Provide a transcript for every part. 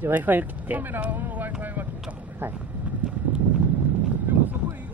じゃあ Wi-Fi 切って。カメラの Wi-Fi は切った方がいい。はい。でもそこに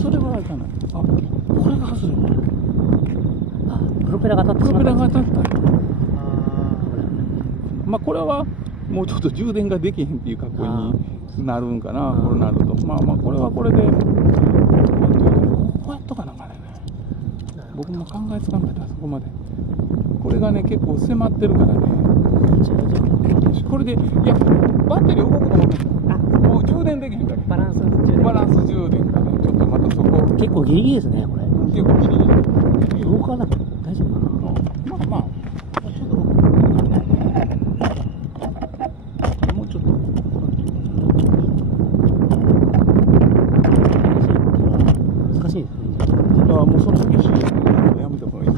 それはあれかな。あ、これが外れる。あ、プロペラが当たってしまった。プロペラが当たった。まあこれはもうちょっと充電ができへんっていう格好になるんかな。こうなると、まあまあこれはこれで、こうやっとかなんかね。僕も考えつかんかったそこまで。これがね結構迫ってるからね。これでいやバッテリー動くと思うんですよ。もう充電できへんだけ。バランス充電かね。ちょっとまたそこ。結構ギリギリですねこれ。結構ギリギリ。動かなくて大丈夫かな。まあまあ。ちょっともうちょっと。難しいですね。ああもうその激しいやめた方がいい。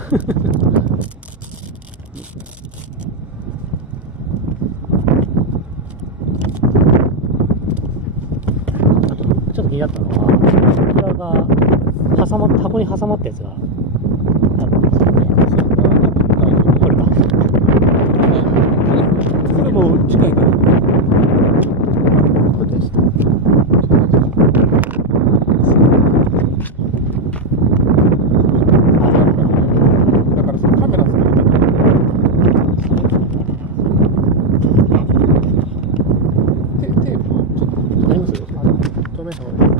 ちょっと気になったのは、これが箱に挟まったやつがあるんですよね。これか。これも近いから。これです。だからそのカメラつけるから。テープちょっとあります？止めた方がいい。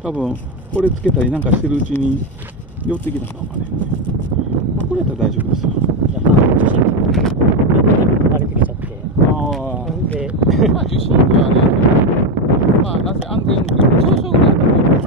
多分これつけたりなんかしてるうちに寄ってきたのかね。まあ、これやったら大丈夫ですよ。やっぱ受信機も横に流れてきちゃって。ああ。で、まあ受信機はね、まあなぜ安全運転上昇ぐらいだと思う。